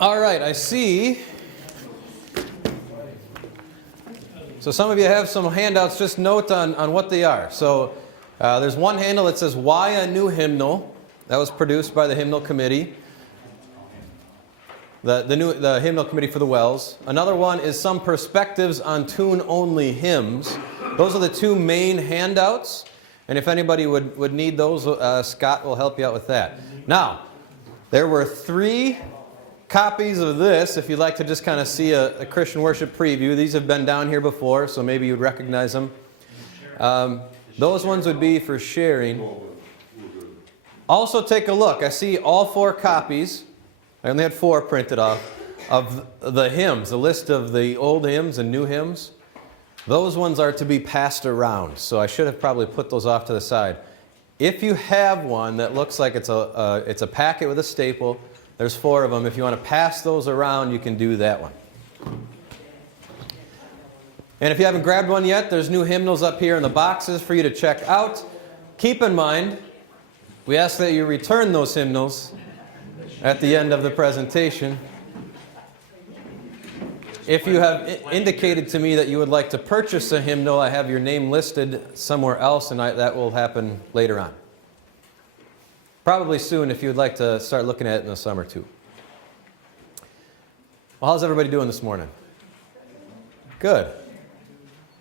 All right, I see. So some of you have some handouts. Just note on what they are. So there's one handle that says, Why a New Hymnal? That was produced by the Hymnal Committee. The Hymnal Committee for the Wells. Another one is some perspectives on tune-only hymns. Those are the two main handouts. And if anybody would need those, Scott will help you out with that. Now, there were 3 copies of this, if you'd like to just kind of see a Christian worship preview. These have been down here before, so maybe you'd recognize them. Those ones would be for sharing. Also take a look. I see all 4 copies. I only had 4 printed off of the hymns, the list of the old hymns and new hymns. Those ones are to be passed around, so I should have probably put those off to the side. If you have one that looks like it's a packet with a staple, there's 4 of them. If you want to pass those around, you can do that one. And if you haven't grabbed one yet, there's new hymnals up here in the boxes for you to check out. Keep in mind, we ask that you return those hymnals at the end of the presentation. If you have indicated to me that you would like to purchase a hymnal, I have your name listed somewhere else, and that will happen later on. Probably soon if you would like to start looking at it in the summer too. Well, how's everybody doing this morning? Good.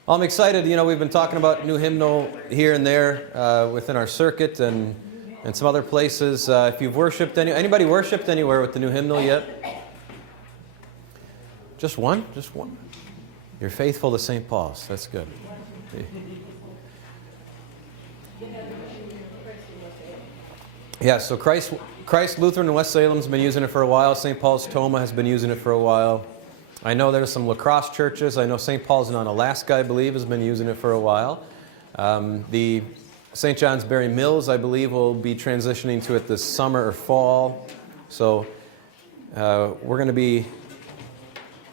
Well, I'm excited. You know, we've been talking about new hymnal here and there within our circuit and some other places. If you've worshipped, anybody worshipped anywhere with the new hymnal yet? Just one? Just one. You're faithful to St. Paul's. That's good. Yeah, so Christ Lutheran in West Salem's been using it for a while. St. Paul's Toma has been using it for a while. I know there's some La Crosse churches. I know St. Paul's in Alaska, I believe, has been using it for a while. The St. John's Berry Mills, I believe, will be transitioning to it this summer or fall. So we're going to be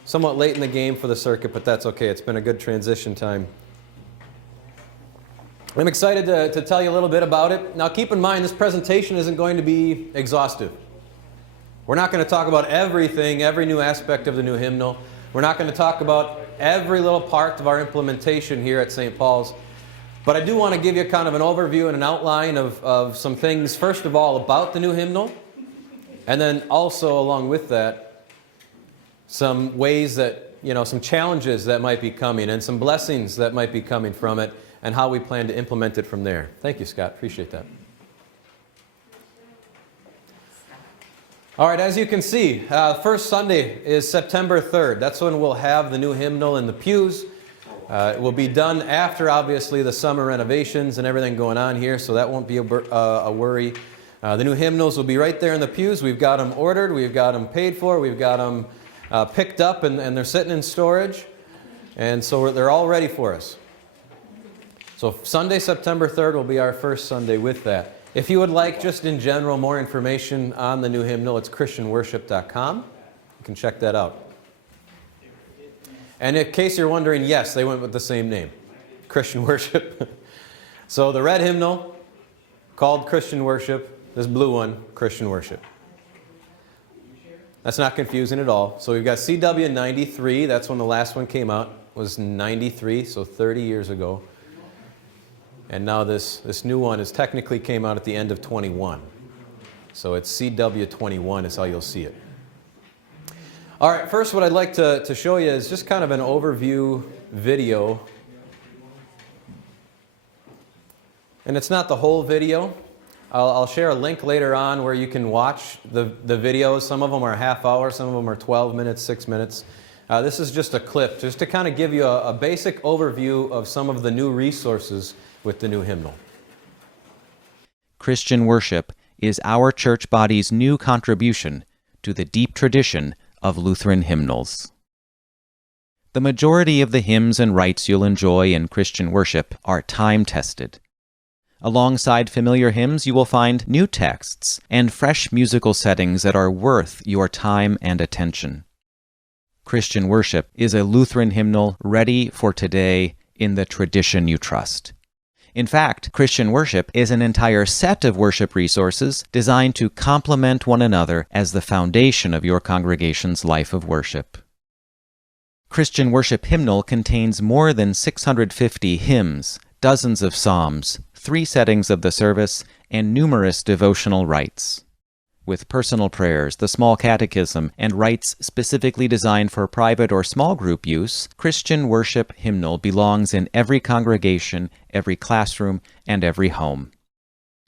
somewhat late in the game for the circuit, but that's okay. It's been a good transition time. I'm excited to tell you a little bit about it. Now keep in mind, this presentation isn't going to be exhaustive. We're not going to talk about everything, every new aspect of the new hymnal. We're not going to talk about every little part of our implementation here at St. Paul's. But I do want to give you kind of an overview and an outline of some things, first of all, about the new hymnal. And then also, along with that, some ways that, some challenges that might be coming and some blessings that might be coming from it, and how we plan to implement it from there. Thank you, Scott. Appreciate that. All right, as you can see, first Sunday is September 3rd. That's when we'll have the new hymnal in the pews. It will be done after, obviously, the summer renovations and everything going on here, so that won't be a worry. The new hymnals will be right there in the pews. We've got them ordered. We've got them paid for. We've got them picked up, and they're sitting in storage. And so they're all ready for us. So Sunday, September 3rd will be our first Sunday with that. If you would like, just in general, more information on the new hymnal, it's christianworship.com. You can check that out. And in case you're wondering, yes, they went with the same name, Christian Worship. So the red hymnal, called Christian Worship. This blue one, Christian Worship. That's not confusing at all. So we've got CW 93. That's when the last one came out. It was 93, so 30 years ago. And now this new one is technically came out at the end of 21. So it's CW 21 is how you'll see it. All right, first what I'd like to show you is just kind of an overview video. And it's not the whole video. I'll share a link later on where you can watch the videos. Some of them are a half hour, some of them are 12 minutes, 6 minutes. This is just a clip, just to kind of give you a basic overview of some of the new resources with the new hymnal. Christian worship is our church body's new contribution to the deep tradition of Lutheran hymnals. The majority of the hymns and rites you'll enjoy in Christian worship are time-tested. Alongside familiar hymns, you will find new texts and fresh musical settings that are worth your time and attention. Christian worship is a Lutheran hymnal ready for today in the tradition you trust. In fact, Christian worship is an entire set of worship resources designed to complement one another as the foundation of your congregation's life of worship. Christian Worship Hymnal contains more than 650 hymns, dozens of psalms, 3 settings of the service, and numerous devotional rites. With personal prayers, the small catechism, and rites specifically designed for private or small group use, Christian Worship Hymnal belongs in every congregation, every classroom, and every home.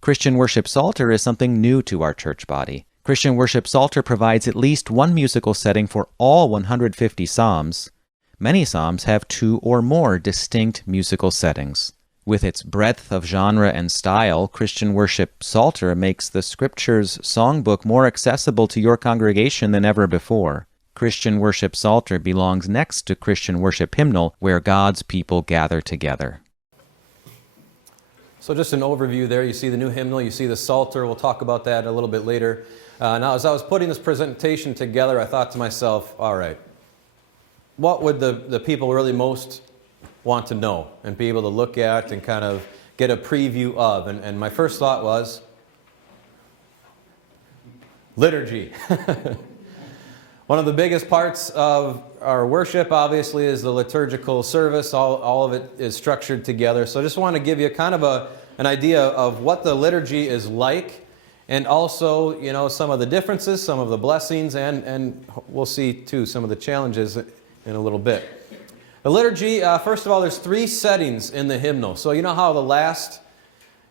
Christian Worship Psalter is something new to our church body. Christian Worship Psalter provides at least one musical setting for all 150 psalms. Many psalms have 2 or more distinct musical settings. With its breadth of genre and style, Christian Worship Psalter makes the Scriptures songbook more accessible to your congregation than ever before. Christian Worship Psalter belongs next to Christian Worship Hymnal, where God's people gather together. So just an overview there. You see the new hymnal, you see the Psalter. We'll talk about that a little bit later. Now, as I was putting this presentation together, I thought to myself, all right, what would the people really most want to know and be able to look at and kind of get a preview of? And my first thought was liturgy. One of the biggest parts of our worship, obviously, is the liturgical service. All of it is structured together. So I just want to give you kind of an idea of what the liturgy is like, and also, you know, some of the differences, some of the blessings, and we'll see, too, some of the challenges in a little bit. The liturgy, first of all, there's 3 settings in the hymnal. So you know how the last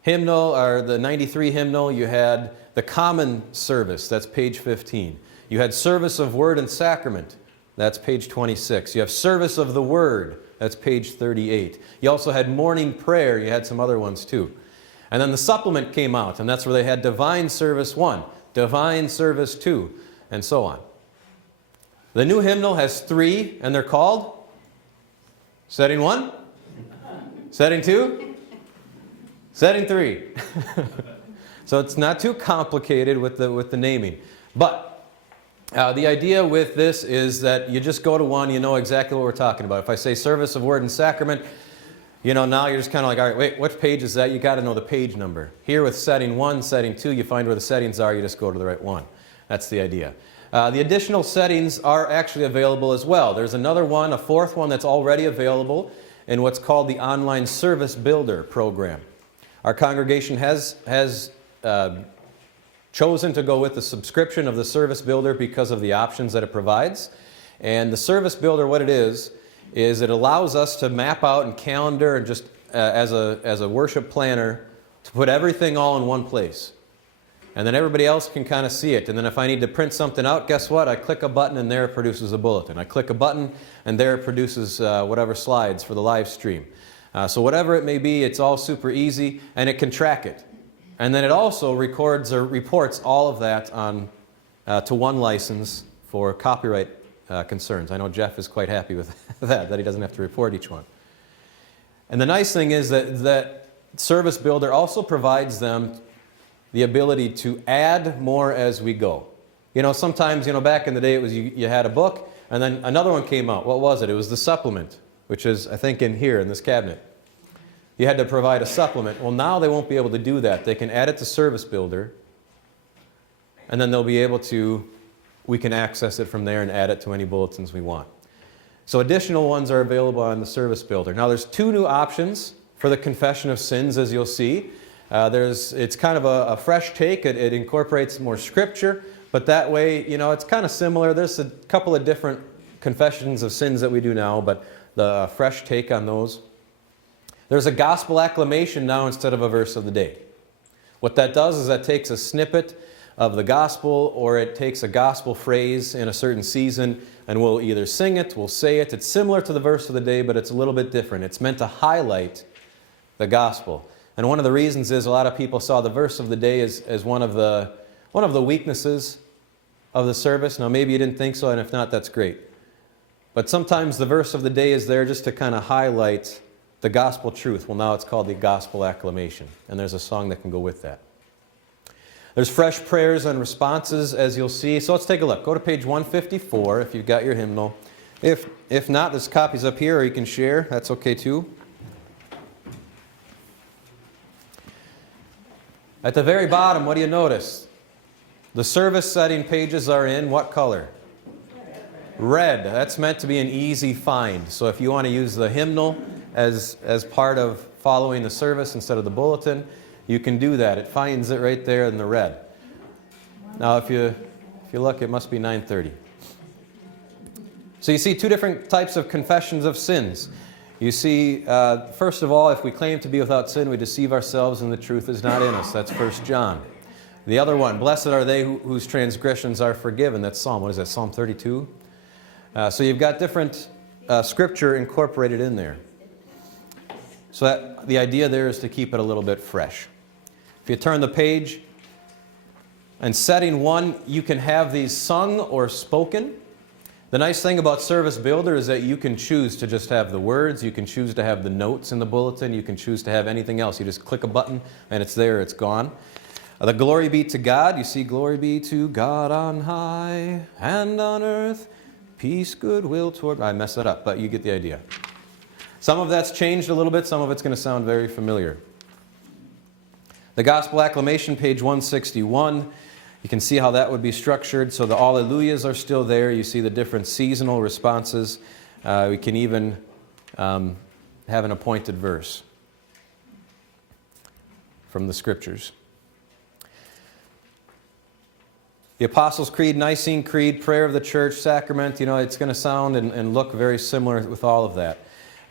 hymnal, or the 93 hymnal, you had the common service, that's page 15. You had service of word and sacrament, that's page 26. You have service of the word, that's page 38. You also had morning prayer, you had some other ones too. And then the supplement came out, and that's where they had divine service 1, divine service 2, and so on. The new hymnal has 3, and they're called setting 1, setting 2, setting 3. So it's not too complicated with the naming. But the idea with this is that you just go to one, you know exactly what we're talking about. If I say service of word and sacrament, you know, now you're just kind of like, all right, wait, what page is that? You got to know the page number. Here with setting 1, setting 2, you find where the settings are, you just go to the right one. That's the idea. The additional settings are actually available as well. There's another one, a 4th one, that's already available in what's called the Online Service Builder program. Our congregation has chosen to go with the subscription of the Service Builder because of the options that it provides. And the Service Builder, what it is it allows us to map out and calendar and just as a worship planner to put everything all in one place. And then everybody else can kind of see it. And then if I need to print something out, guess what? I click a button and there it produces a bulletin. I click a button and there it produces whatever slides for the live stream. So whatever it may be, it's all super easy, and it can track it. And then it also records or reports all of that on to one license for copyright concerns. I know Jeff is quite happy with that he doesn't have to report each one. And the nice thing is that Service Builder also provides them the ability to add more as we go. You know, sometimes, you know, back in the day it was you had a book and then another one came out. What was it? It was the supplement, which is, I think, in here in this cabinet. You had to provide a supplement. Well, now they won't be able to do that. They can add it to Service Builder, and then they'll be able to, we can access it from there and add it to any bulletins we want. So additional ones are available on the Service Builder. Now there's 2 new options for the confession of sins, as you'll see. It's kind of a fresh take. It incorporates more scripture, but that way, you know, it's kind of similar. There's a couple of different confessions of sins that we do now, but the fresh take on those. There's a gospel acclamation now instead of a verse of the day. What that does is that takes a snippet of the gospel, or it takes a gospel phrase in a certain season, and we'll either sing it, we'll say it. It's similar to the verse of the day, but it's a little bit different. It's meant to highlight the gospel. And one of the reasons is a lot of people saw the verse of the day as one of the weaknesses of the service. Now maybe you didn't think so, and if not, that's great. But sometimes the verse of the day is there just to kind of highlight the gospel truth. Well, now it's called the gospel acclamation, and there's a song that can go with that. There's fresh prayers and responses, as you'll see. So let's take a look. Go to page 154 if you've got your hymnal. If not, there's copies up here, or you can share. That's okay too. At the very bottom, what do you notice? The service setting pages are in what color? Red. That's meant to be an easy find. So if you want to use the hymnal as part of following the service instead of the bulletin, you can do that. It finds it right there in the red. Now if you look, it must be 9:30. So you see two different types of confessions of sins. You see, first of all, if we claim to be without sin, we deceive ourselves and the truth is not in us. That's 1 John. The other one, blessed are they whose transgressions are forgiven. That's Psalm, what is that, Psalm 32? So you've got different scripture incorporated in there. So the idea there is to keep it a little bit fresh. If you turn the page, in setting 1, you can have these sung or spoken. The nice thing about Service Builder is that you can choose to just have the words, you can choose to have the notes in the bulletin, you can choose to have anything else. You just click a button and it's there, it's gone. The glory be to God, you see glory be to God on high and on earth, peace, goodwill toward... I messed that up, but you get the idea. Some of that's changed a little bit, some of it's going to sound very familiar. The Gospel Acclamation, page 161. You can see how that would be structured. So the Alleluias are still there. You see the different seasonal responses. We can even have an appointed verse from the Scriptures. The Apostles' Creed, Nicene Creed, Prayer of the Church, Sacrament, it's going to sound and look very similar with all of that.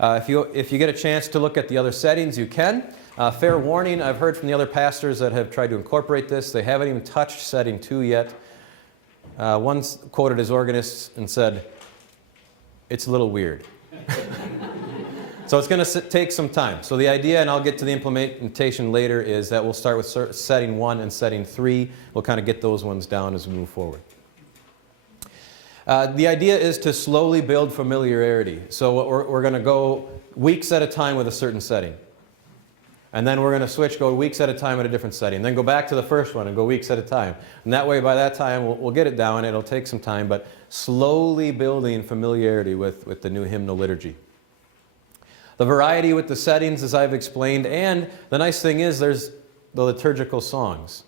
If you get a chance to look at the other settings, you can. Fair warning, I've heard from the other pastors that have tried to incorporate this. They haven't even touched setting 2 yet. One quoted his organist and said, it's a little weird. So it's going to take some time. So the idea, and I'll get to the implementation later, is that we'll start with setting 1 and setting 3. We'll kind of get those ones down as we move forward. The idea is to slowly build familiarity. So we're going to go weeks at a time with a certain setting. And then we're going to go weeks at a time at a different setting. Then go back to the first one and go weeks at a time. And that way, by that time, we'll get it down. It'll take some time, but slowly building familiarity with the new hymnal liturgy. The variety with the settings, as I've explained, and the nice thing is there's the liturgical songs.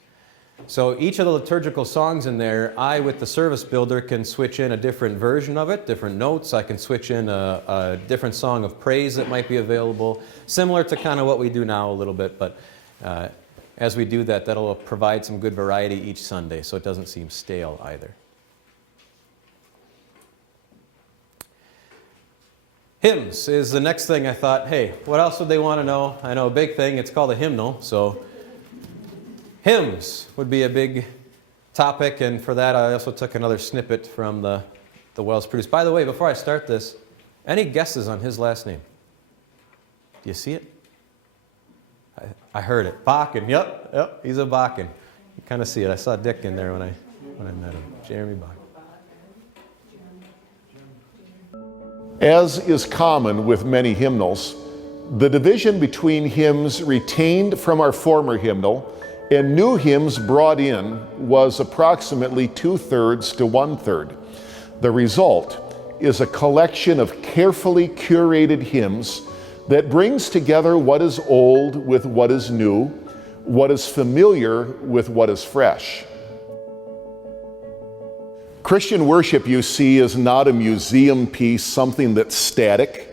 So each of the liturgical songs in there, with the Service Builder, can switch in a different version of it, different notes. I can switch in a different song of praise that might be available, similar to kind of what we do now a little bit, but as we do that, that'll provide some good variety each Sunday, so it doesn't seem stale either. Hymns is the next thing I thought, hey, what else would they want to know? I know a big thing, it's called a hymnal, so hymns would be a big topic, and for that I also took another snippet from the Wells Produced. By the way, before I start this, any guesses on his last name? Do you see it? I heard it. Bakken, yep, he's a Bakken. You kind of see it. I saw Dick in there when I met him. Jeremy Bakken. As is common with many hymnals, the division between hymns retained from our former hymnal and new hymns brought in was approximately 2/3 to 1/3. The result is a collection of carefully curated hymns that brings together what is old with what is new, what is familiar with what is fresh. Christian worship, you see, is not a museum piece, something that's static.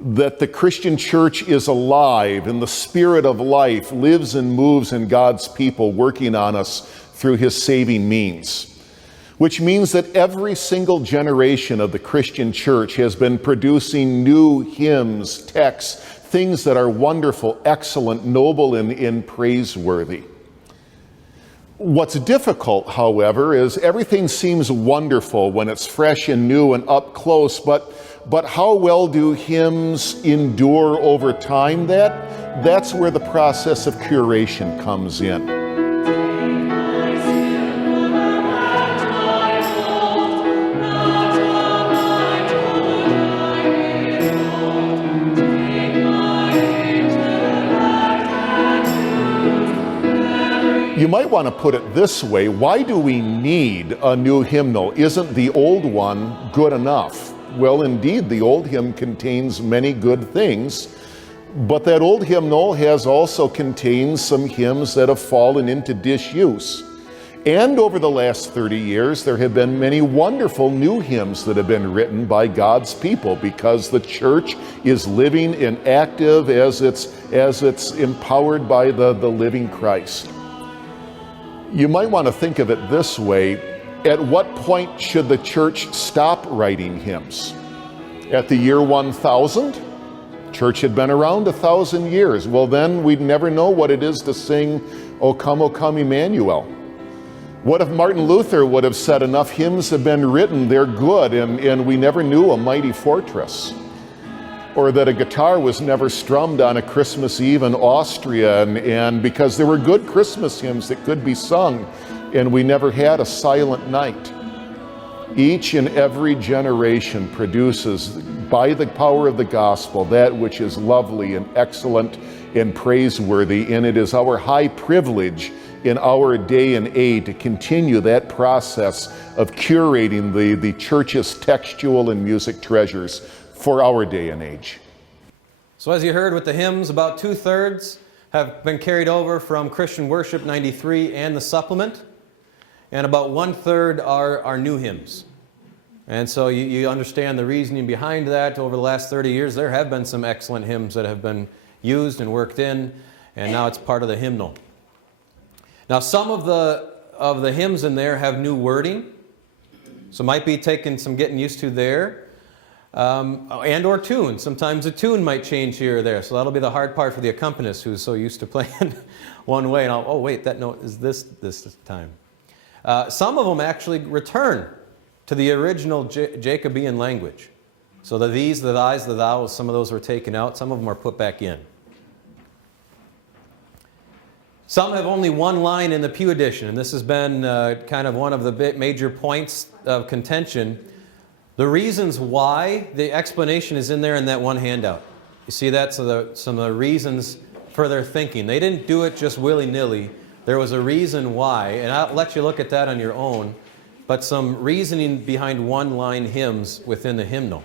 That the Christian church is alive and the spirit of life lives and moves in God's people, working on us through His saving means. Which means that every single generation of the Christian church has been producing new hymns, texts, things that are wonderful, excellent, noble, and praiseworthy. What's difficult, however, is everything seems wonderful when it's fresh and new and up close, but how well do hymns endure over time? That's where the process of curation comes in. You might want to put it this way: why do we need a new hymnal? Isn't the old one good enough? Well, indeed, the old hymn contains many good things, But that old hymnal has also contained some hymns that have fallen into disuse. And over the last 30 years, there have been many wonderful new hymns that have been written by God's people, because the church is living and active as it's empowered by the living Christ. You might want to think of it this way: at what point should the church stop writing hymns? At the year 1000? Church had been around 1,000 years. Well, then we'd never know what it is to sing O Come, Emmanuel. What if Martin Luther would have said, enough hymns have been written, they're good, and we never knew a mighty fortress? Or that a guitar was never strummed on a Christmas Eve in Austria, and because there were good Christmas hymns that could be sung, and we never had a silent night. Each and every generation produces, by the power of the gospel, that which is lovely and excellent and praiseworthy, and it is our high privilege in our day and age to continue that process of curating the church's textual and music treasures for our day and age. So as you heard with the hymns, about 2/3 have been carried over from Christian Worship 93 and the supplement, and about 1/3 are new hymns. And so you understand the reasoning behind that. Over the last 30 years, there have been some excellent hymns that have been used and worked in, and now it's part of the hymnal. Now, some of the hymns in there have new wording, so might be taking some getting used to there, and or tune. Sometimes a tune might change here or there, so that'll be the hard part for the accompanist who's so used to playing one way, and oh wait, that note is this time. Some of them actually return to the original Jacobean language. So the these, the thys, the thous, some of those were taken out, some of them are put back in. Some have only one line in the Pew edition, and this has been kind of one of the major points of contention. The reasons why, the explanation is in there in that one handout. You see that? So some of the reasons for their thinking. They didn't do it just willy-nilly. There was a reason why, and I'll let you look at that on your own, but some reasoning behind one-line hymns within the hymnal.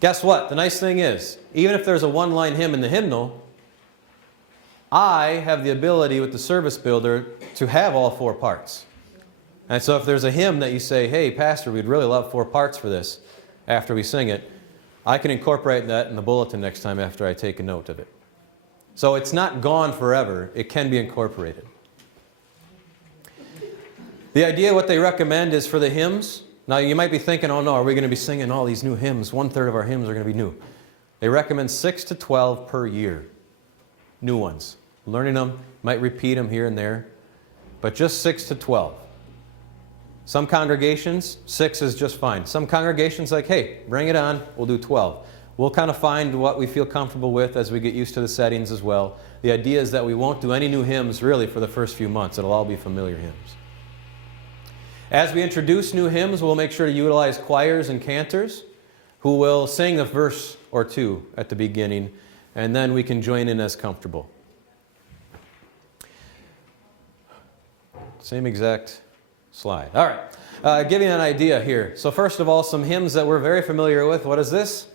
Guess what? The nice thing is, even if there's a one-line hymn in the hymnal, I have the ability with the service builder to have all 4 parts. And so if there's a hymn that you say, hey, Pastor, we'd really love 4 parts for this after we sing it, I can incorporate that in the bulletin next time after I take a note of it. So it's not gone forever. It can be incorporated. The idea, what they recommend is for the hymns. Now you might be thinking, oh no, are we going to be singing all these new hymns? 1/3 of our hymns are going to be new. They recommend 6 to 12 per year. New ones. Learning them, might repeat them here and there, but just 6 to 12. Some congregations, 6 is just fine. Some congregations like, hey, bring it on, we'll do 12. We'll kind of find what we feel comfortable with as we get used to the settings as well. The idea is that we won't do any new hymns really for the first few months. It'll all be familiar hymns. As we introduce new hymns, we'll make sure to utilize choirs and cantors who will sing a verse or two at the beginning, and then we can join in as comfortable. Same exact slide. All right, give you an idea here. So first of all, some hymns that we're very familiar with. What is this?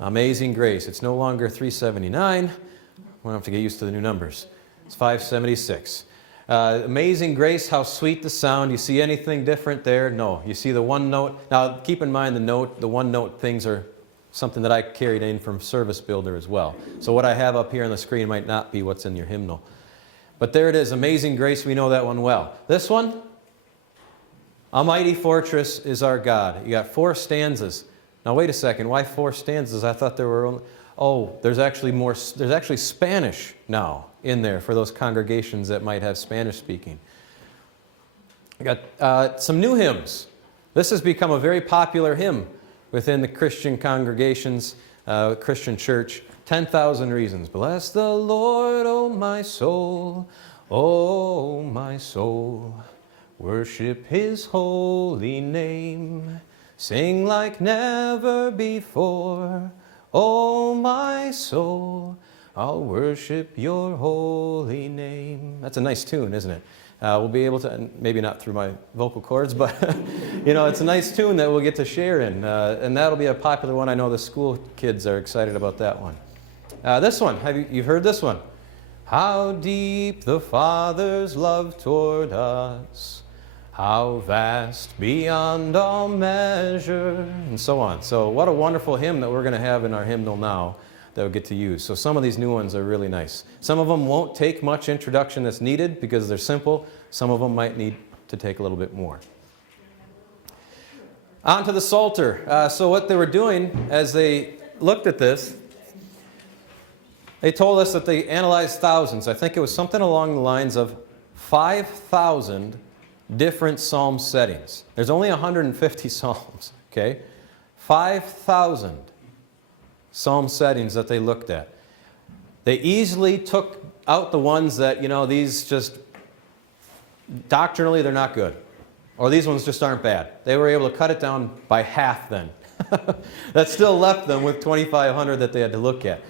Amazing Grace. It's no longer 379. We don't have to get used to the new numbers. It's 576. Amazing Grace, how sweet the sound. You see anything different there? No. You see the one note. Now, keep in mind the one note things are something that I carried in from Service Builder as well. So what I have up here on the screen might not be what's in your hymnal. But there it is, Amazing Grace, we know that one well. This one, A Mighty Fortress is Our God. You got 4 stanzas. Now wait a second, why 4 stanzas? I thought there were only... Oh, there's actually more, there's actually Spanish now in there for those congregations that might have Spanish speaking. I got some new hymns. This has become a very popular hymn within the Christian congregations, Christian church. 10,000 Reasons. Bless the Lord, O my soul, O my soul. Worship His holy name. Sing like never before. O my soul, I'll worship your holy name. That's a nice tune, isn't it? We'll be able to, maybe not through my vocal cords, but you know, it's a nice tune that we'll get to share in. And that'll be a popular one. I know the school kids are excited about that one. This one, you've heard this one? How deep the Father's love toward us, how vast beyond all measure, and so on. So what a wonderful hymn that we're going to have in our hymnal now that we'll get to use. So some of these new ones are really nice. Some of them won't take much introduction that's needed because they're simple. Some of them might need to take a little bit more. On to the Psalter. So what they were doing as they looked at this, they told us that they analyzed thousands. I think it was something along the lines of 5,000 different psalm settings. There's only 150 psalms, okay? 5,000 psalm settings that they looked at. They easily took out the ones that, these just, doctrinally, they're not good. Or these ones just aren't bad. They were able to cut it down by half then. That still left them with 2,500 that they had to look at.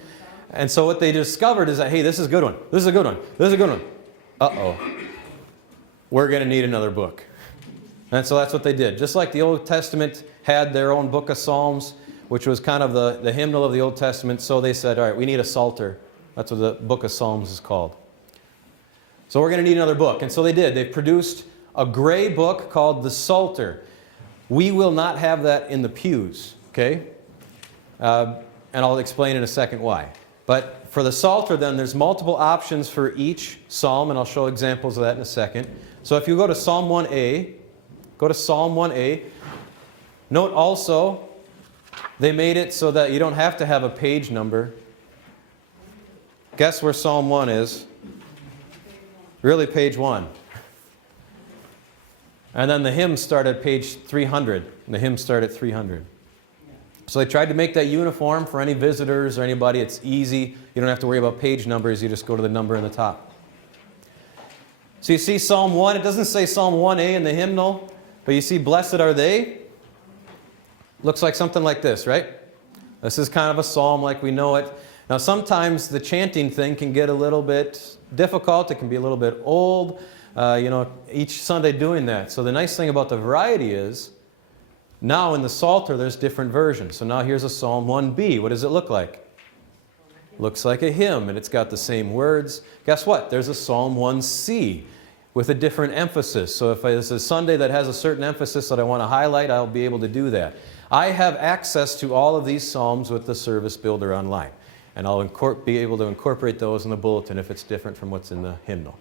And so what they discovered is that, hey, this is a good one. This is a good one. This is a good one. Uh-oh. We're going to need another book. And so that's what they did. Just like the Old Testament had their own book of Psalms, which was kind of the hymnal of the Old Testament, so they said, all right, we need a Psalter. That's what the book of Psalms is called. So we're going to need another book. And so they did. They produced a gray book called the Psalter. We will not have that in the pews, okay? And I'll explain in a second why. But for the Psalter, then, there's multiple options for each psalm, and I'll show examples of that in a second. So if you go to Psalm 1a, go to Psalm 1a. Note also, they made it so that you don't have to have a page number. Guess where Psalm 1 is? Really, page 1. And then the hymns start at page 300, and the hymns start at 300. So they tried to make that uniform for any visitors or anybody. It's easy. You don't have to worry about page numbers. You just go to the number in the top. So you see Psalm 1. It doesn't say Psalm 1a in the hymnal, but you see blessed are they. Looks like something like this, right? This is kind of a psalm like we know it. Now sometimes the chanting thing can get a little bit difficult. It can be a little bit old. Each Sunday doing that. So the nice thing about the variety is, now in the Psalter, there's different versions. So now here's a Psalm 1b. What does it look like? Looks like a hymn, and it's got the same words. Guess what? There's a Psalm 1c with a different emphasis. So if it's a Sunday that has a certain emphasis that I want to highlight, I'll be able to do that. I have access to all of these psalms with the Service Builder online, and I'll be able to incorporate those in the bulletin if it's different from what's in the hymnal.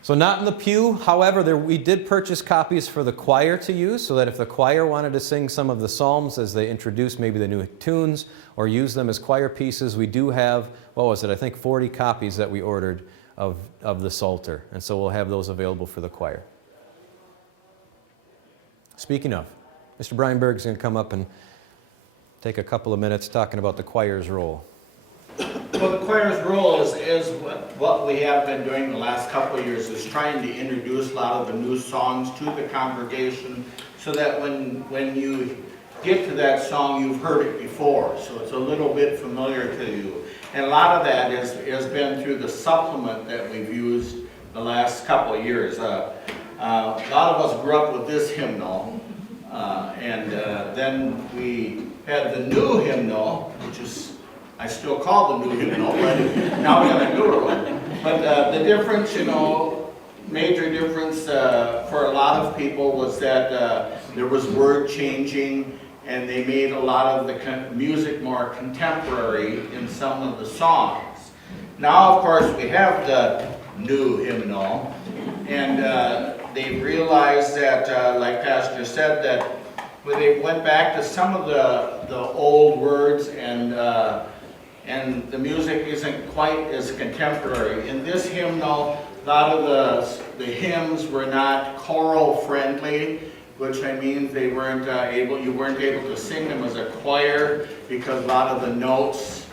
So not in the pew, however, we did purchase copies for the choir to use, so that if the choir wanted to sing some of the psalms as they introduce maybe the new tunes or use them as choir pieces, we do have, I think 40 copies that we ordered of the Psalter. And so we'll have those available for the choir. Speaking of, Mr. Brian Berg is going to come up and take a couple of minutes talking about the choir's role. Well, the choir's role is what we have been doing the last couple of years, is trying to introduce a lot of the new songs to the congregation so that when you get to that song, you've heard it before, so it's a little bit familiar to you. And a lot of that has been through the supplement that we've used the last couple of years. A lot of us grew up with this hymnal, and then we had the new hymnal, which is, I still call the new hymnal, but now we have a newer one. But the difference, major difference for a lot of people was that there was word changing, and they made a lot of the music more contemporary in some of the songs. Now, of course, we have the new hymnal, and they realized that, like Pastor said, that when they went back to some of the old words and the music isn't quite as contemporary. In this hymnal, a lot of the hymns were not choral friendly, which I mean you weren't able to sing them as a choir because a lot of the notes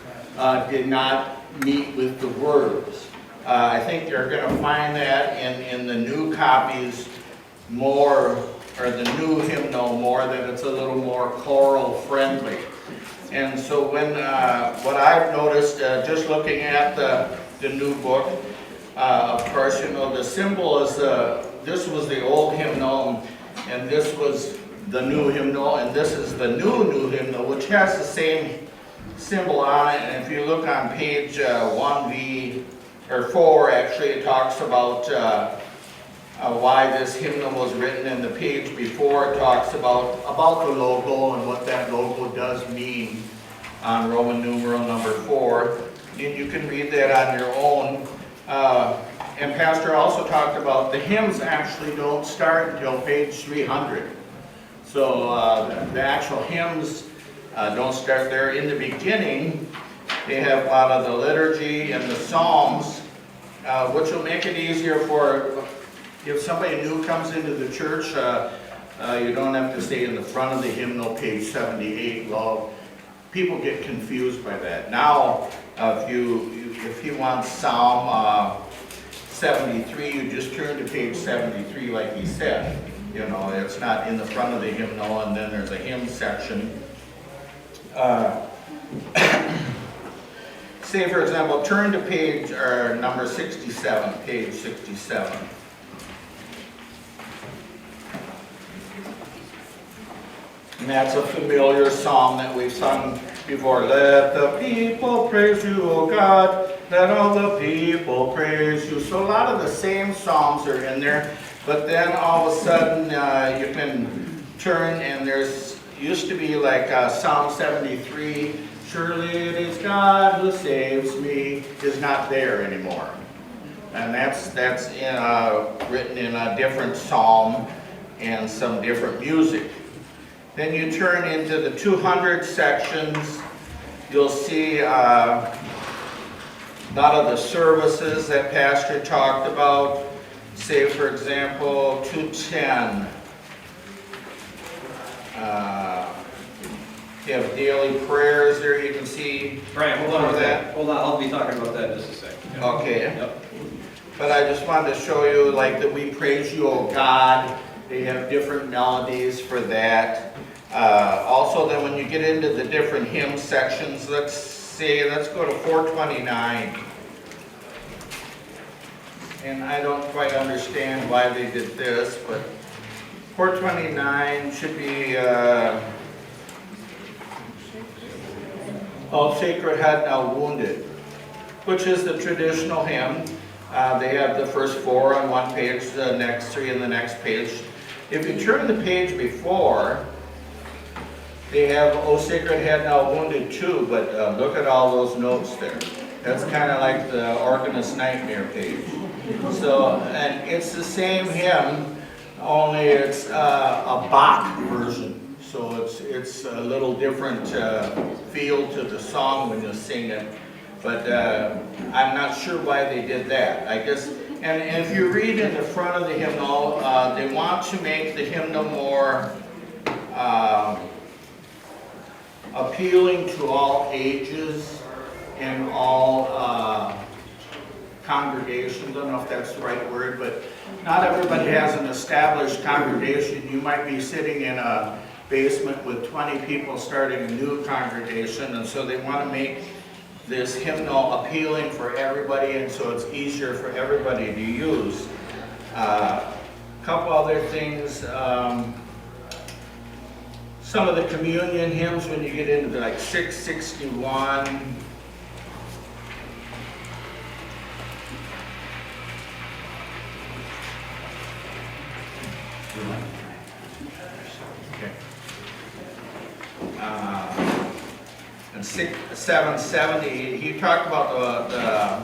did not meet with the words. I think you're going to find that in the new copies more, or the new hymnal more, that it's a little more choral friendly. And so when what I've noticed, just looking at the new book, of course, the symbol is this was the old hymnal, and this was the new hymnal, and this is the new hymnal, which has the same symbol on it, and if you look on page 1V, or 4 actually, it talks about why this hymnal was written, and the page before it talks about the logo and what that logo does mean on Roman numeral number 4, and you can read that on your own. And Pastor also talked about the hymns actually don't start until page 300. So the actual hymns don't start there. In the beginning, they have a lot of the liturgy and the psalms, which will make it easier for, if somebody new comes into the church, you don't have to stay in the front of the hymnal, page 78. Well, people get confused by that. Now, if you want Psalm 73, you just turn to page 73 like he said. You know, it's not in the front of the hymnal, and then there's a hymn section. Say, for example, turn to page, or number 67, page 67. And that's a familiar psalm that we've sung before. Let the people praise you, O God. Let all the people praise you. So a lot of the same psalms are in there, but then all of a sudden you can turn, and there's used to be like Psalm 73, surely it is God who saves me, is not there anymore. And that's written in a different psalm and some different music. Then you turn into the 200 sections, you'll see a lot of the services that Pastor talked about. Say, for example, 210. You have daily prayers there, you can see. Brian, hold on with that. Hold on, I'll be talking about that in just a second. Okay. Yep. But I just wanted to show you, like, that we praise you, O God. They have different melodies for that. Also, then when you get into the different hymn sections, let's go to 429. And I don't quite understand why they did this, but 429 should be "O Sacred Head Now Wounded," which is the traditional hymn. They have the first 4 on one page, the next 3 in the next page. If you turn the page before, they have "O Sacred Head Now Wounded" too, but look at all those notes there. That's kind of like the Organist's Nightmare page. So, and it's the same hymn, only it's a Bach version. So it's a little different feel to the song when you sing it. But I'm not sure why they did that. I guess, and if you read in the front of the hymnal, they want to make the hymnal more appealing to all ages and all congregations. I don't know if that's the right word, but not everybody has an established congregation. You might be sitting in a basement with 20 people starting a new congregation, and so they want to make this hymnal appealing for everybody, and so it's easier for everybody to use. Couple other things. Some of the communion hymns, when you get into like 661, and 770, he talked about the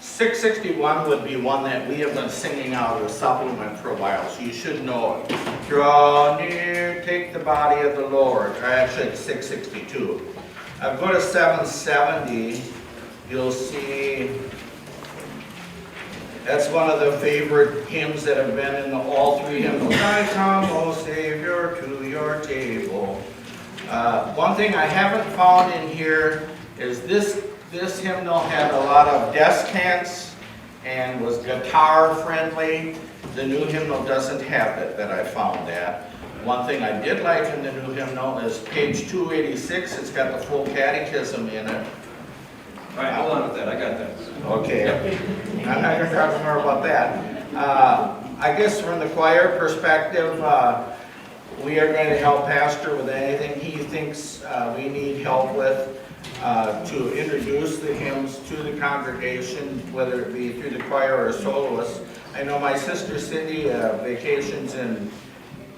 661 would be one that we have been singing out of the supplement for a while, so you should know it. Draw near, take the body of the Lord. Or actually, it's 662. Go to 770, you'll see that's one of the favorite hymns that have been in all 3 hymnals. I come, O Savior, to your table. One thing I haven't found in here is this hymnal had a lot of descants and was guitar friendly. The new hymnal doesn't have it, that I found that. One thing I did like in the new hymnal is page 286. It's got the full catechism in it. All right, hold on with that. I got that. Okay. I'm not going to talk more about that. I guess from the choir perspective, we are going to help Pastor with anything he thinks we need help with to introduce the hymns to the congregation, whether it be through the choir or soloists. I know my sister Cindy vacations in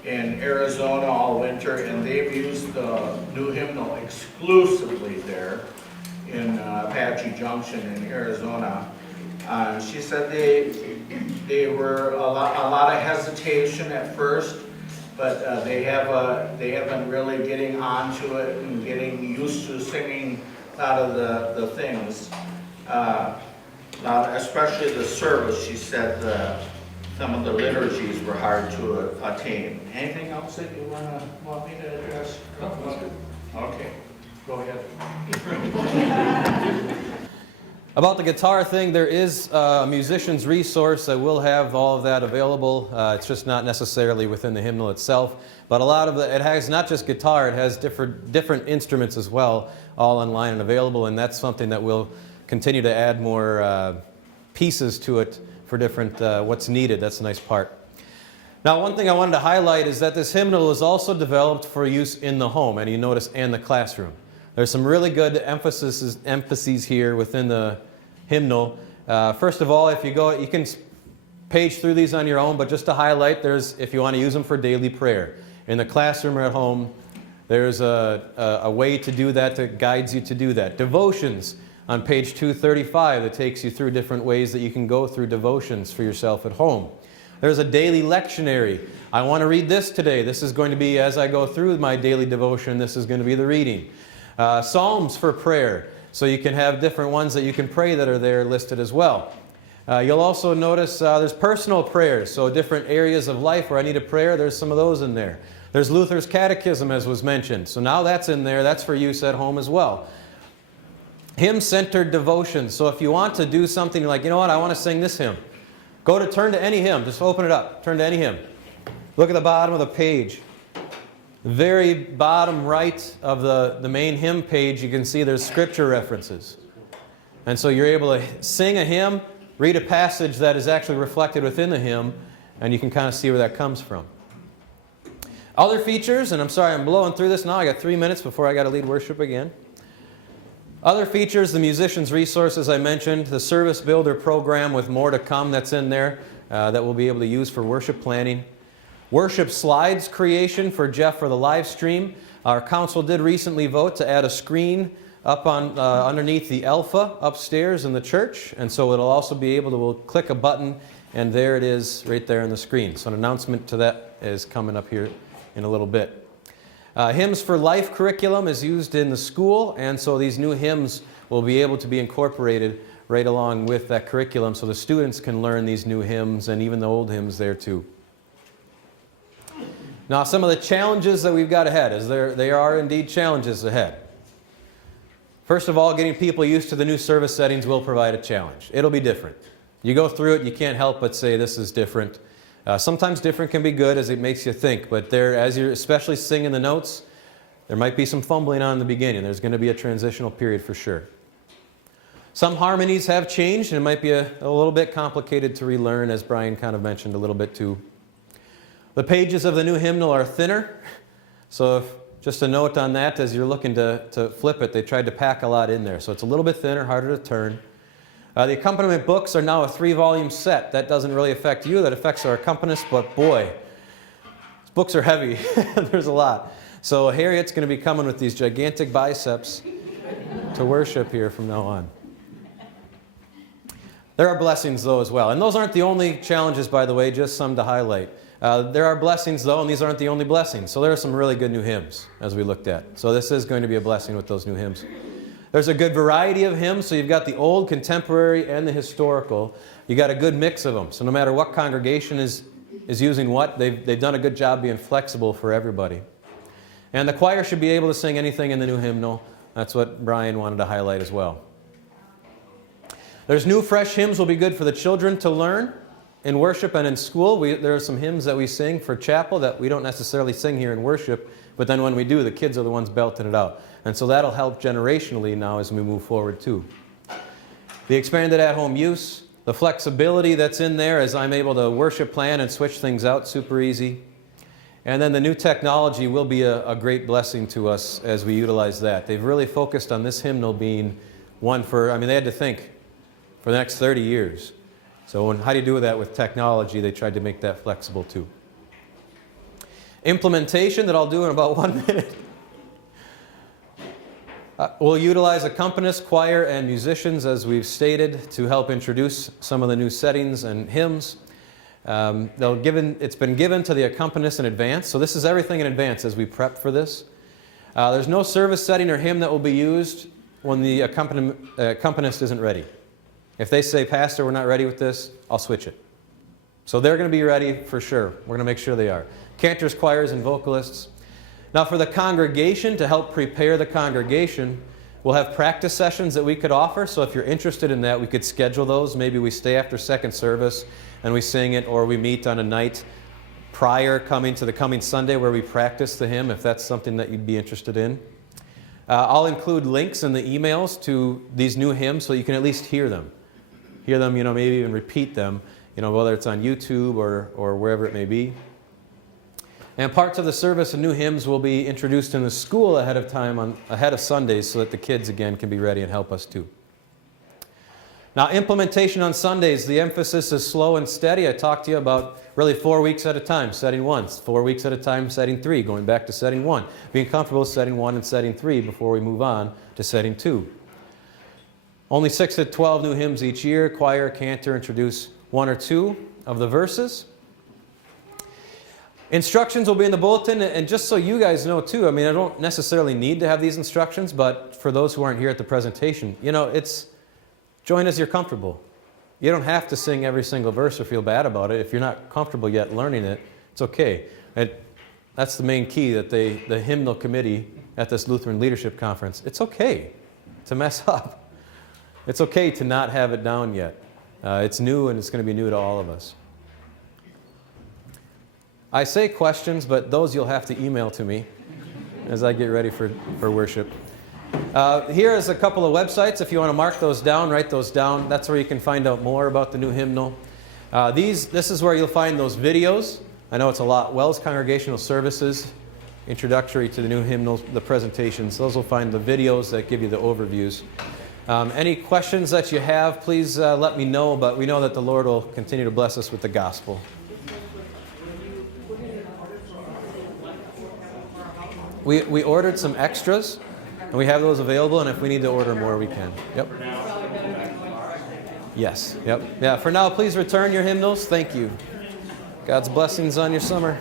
Arizona all winter, and they've used the new hymnal exclusively there in Apache Junction in Arizona. She said they were a lot of hesitation at first, but they have been really getting onto it and getting used to singing a lot of the things. Especially the service, she said some of the liturgies were hard to attain. Anything else that you want me to address? No, that's good. Okay, go ahead. About the guitar thing, there is a musician's resource that will have all of that available. It's just not necessarily within the hymnal itself. But a lot of it has not just guitar, it has different instruments as well, all online and available. And that's something that we'll continue to add more pieces to it for different what's needed. That's a nice part. Now, one thing I wanted to highlight is that this hymnal is also developed for use in the home, and you notice, and the classroom. There's some really good emphases here within the hymnal. First of all, if you go, you can page through these on your own, but just to highlight, there's, if you want to use them for daily prayer. In the classroom or at home, there's a way to do that that guides you to do that. Devotions on page 235 that takes you through different ways that you can go through devotions for yourself at home. There's a daily lectionary. I want to read this today. This is going to be, as I go through my daily devotion, this is going to be the reading. Psalms for prayer. So you can have different ones that you can pray that are there listed as well. You'll also notice there's personal prayers. So different areas of life where I need a prayer, there's some of those in there. There's Luther's Catechism, as was mentioned. So now that's in there. That's for use at home as well. Hymn-centered devotions. So if you want to do something like, you know what, I want to sing this hymn. Turn to any hymn. Just open it up. Turn to any hymn. Look at the bottom of the page. The very bottom right of the main hymn page, you can see there's scripture references. And so you're able to sing a hymn, read a passage that is actually reflected within the hymn, and you can kind of see where that comes from. Other features, and I'm sorry I'm blowing through this now. I got 3 minutes before I got to lead worship again. Other features, the musician's resources I mentioned, the service builder program with more to come that's in there that we'll be able to use for worship planning. Worship slides creation for Jeff for the live stream. Our council did recently vote to add a screen up on underneath the Alpha upstairs in the church, and so it'll also be able to, we'll click a button and there it is right there on the screen. So an announcement to that is coming up here in a little bit. Hymns for Life curriculum is used in the school, and so these new hymns will be able to be incorporated right along with that curriculum so the students can learn these new hymns and even the old hymns there too. Now, some of the challenges that we've got ahead, there are indeed challenges ahead. First of all, getting people used to the new service settings will provide a challenge. It'll be different. You go through it, you can't help but say this is different. Sometimes different can be good as it makes you think, but as you're especially singing the notes, there might be some fumbling on in the beginning. There's going to be a transitional period for sure. Some harmonies have changed, and it might be a little bit complicated to relearn, as Brian kind of mentioned a little bit too. The pages of the new hymnal are thinner, so just a note on that, as you're looking to flip it, they tried to pack a lot in there, so it's a little bit thinner, harder to turn. The accompaniment books are now a 3-volume set. That doesn't really affect you, that affects our accompanist, but boy, these books are heavy. There's a lot. So Harriet's going to be coming with these gigantic biceps to worship here from now on. There are blessings, though, as well. And those aren't the only challenges, by the way, just some to highlight. There are blessings, though, and these aren't the only blessings. So there are some really good new hymns, as we looked at. So this is going to be a blessing with those new hymns. There's a good variety of hymns, so you've got the old, contemporary, and the historical. You got a good mix of them. So no matter what congregation is using what, they've done a good job being flexible for everybody. And the choir should be able to sing anything in the new hymnal. That's what Brian wanted to highlight as well. There's new, fresh hymns will be good for the children to learn in worship and in school. There are some hymns that we sing for chapel that we don't necessarily sing here in worship, but then when we do, the kids are the ones belting it out. And so that'll help generationally now as we move forward too. The expanded at-home use, the flexibility that's in there as I'm able to worship plan and switch things out, super easy. And then the new technology will be a great blessing to us as we utilize that. They've really focused on this hymnal being one for, they had to think for the next 30 years. So how do you do that with technology? They tried to make that flexible too. Implementation that I'll do in about 1 minute. We'll utilize accompanists, choir, and musicians, as we've stated, to help introduce some of the new settings and hymns. It's been given to the accompanists in advance, so this is everything in advance as we prep for this. There's no service setting or hymn that will be used when the accompanist isn't ready. If they say, Pastor, we're not ready with this, I'll switch it. So they're going to be ready for sure. We're going to make sure they are. Cantors, choirs, and vocalists. Now for the congregation, to help prepare the congregation, we'll have practice sessions that we could offer. So if you're interested in that, we could schedule those. Maybe we stay after second service and we sing it, or we meet on a night prior coming to the coming Sunday where we practice the hymn, if that's something that you'd be interested in. I'll include links in the emails to these new hymns so you can at least hear them. Hear them, maybe even repeat them, whether it's on YouTube or wherever it may be. And parts of the service and new hymns will be introduced in the school ahead of Sundays, so that the kids, again, can be ready and help us too. Now, implementation on Sundays, the emphasis is slow and steady. I talked to you about really 4 weeks at a time, setting 1. 4 weeks at a time, setting 3, going back to setting 1. Being comfortable with setting 1 and setting 3 before we move on to setting 2. Only 6 to 12 new hymns each year. Choir, cantor introduce 1 or 2 of the verses. Instructions will be in the bulletin, and just so you guys know too, I don't necessarily need to have these instructions, but for those who aren't here at the presentation, it's join as you're comfortable. You don't have to sing every single verse or feel bad about it. If you're not comfortable yet learning it, it's okay. That's the main key that the hymnal committee at this Lutheran Leadership Conference, it's okay to mess up. It's okay to not have it down yet. It's new, and it's going to be new to all of us. I say questions, but those you'll have to email to me as I get ready for worship. Here is a couple of websites. If you want to mark those down, write those down. That's where you can find out more about the new hymnal. This is where you'll find those videos. I know it's a lot. Wells Congregational Services, introductory to the new hymnals, the presentations. Those will find the videos that give you the overviews. Any questions that you have, please let me know, but we know that the Lord will continue to bless us with the gospel. We ordered some extras, and we have those available, and if we need to order more, we can. Yep. Yes. Yep. Yeah, for now, please return your hymnals. Thank you. God's blessings on your summer.